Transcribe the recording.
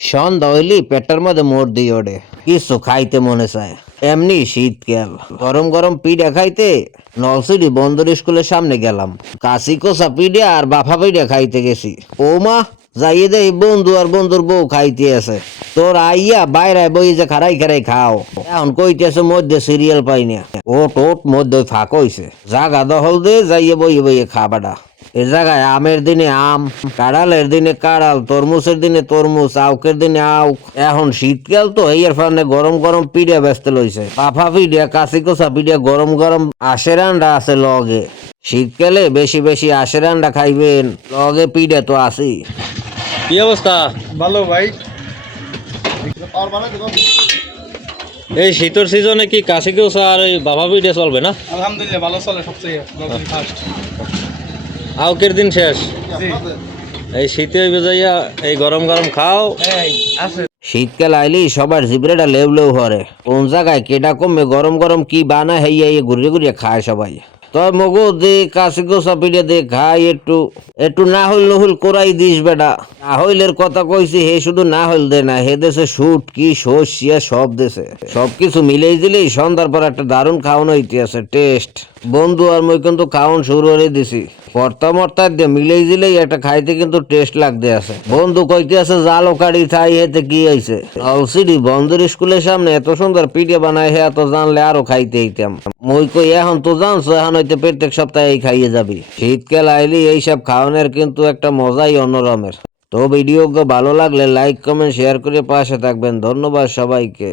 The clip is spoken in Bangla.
সন্ধ্যা হইলি পেটের মধ্যে মোর দিয়ে ওঠে, কিছু খাইতে মনে চায়। এমনি শীতকাল, গরম গরম পিঠা খাইতে নলসিটি বন্দর স্কুলের সামনে গেলাম। কাশি কষা পিঠা আর বাফা পিঠা খাইতে গেছি। ও মা, যাইয়ে দেই বন্ধু আর বন্ধুর বউ খাইতে আছে। তোর আইয়া বাইরে বই যে খারাই খারাই খাও। এখন কইতেছে মধ্যে সিরিয়াল পাই না। ওট ওট মধ্যে ফাঁক হইছে, জাগা দখল দে, যাইয়ে বইয়ে বইয়ে খাবাটা। এ জায়গায় আমের দিনে আম, কাঁড়ালের দিনে কাঁড়াল, তরমুজের দিনে তরমুজ, আউকের দিনে আউক। এখন শীতকাল তো এর ফানে গরম গরম পিঠা ব্যস্ত লইছে। পাফা পিঠা, কাশি কষা পিঠা, গরম গরম আশের আন্ডা আছে লগে। শীতকালে বেশি বেশি আশের আন্ডা খাইবেন, লগে পিঠা তো আছি। কি অবস্থা? ভালো ভাই। এই শীতের সিজনে কি কাশি কষা আর ওই বাবা পিঠা চলবে না? আলহামদুলিল্লাহ ভালো চলে, সবচেয়ে ফার্স্ট। আউকের দিন শেষ, এই শীতে বেজাইয়া এই গরম গরম খাও। শীতকাল আইলি সবার জিবরেটা লেউ লেউ হরে। কোন জায়গায় কেটা কমে গরম গরম কি বানা হইয়া ঘুরিয়ে ঘুরিয়ে খায় সবাই। তয় মগো দে কাশি গোসা পিঠে দে খাই, একটু একটু না হইল নহুল কোরাই দিস বেটা। না হইলের কথা কইছি, হে শুধু না হইল দে না, হে দেশে শুট কি সর্ষিয়া সব দেশে সবকিছু মিলেই দিলেই সন্ধ্যার পর একটা দারুণ খাওয়ানো ইতিহাসে টেস্ট। বন্ধু আর মই কিন্তু খাওয়ান শুরু করে দিছি। পর্তা মর্তা দিয়ে মিলেই দিলেই একটা খাইতে কিন্তু টেস্ট লাগতে আছে। বন্ধু কইতে আছে জালো কাড়ি থাই, হেতে কি হয়েছে। অলসিডি বন্ধুর স্কুলের সামনে এত সুন্দর পিঠে বানায়, হে এত জানলে আরো খাইতে হইতাম। মই কই এখন তো জানছো, এখন হইতে প্রত্যেক সপ্তাহে খাইয়ে যাবি। শীতকাল আইলি এইসব খাওয়ানোর কিন্তু একটা মজাই অন্যরমের। তো ভিডিও ভালো লাগলে লাইক কমেন্ট শেয়ার করে পাশে থাকবেন। ধন্যবাদ সবাইকে।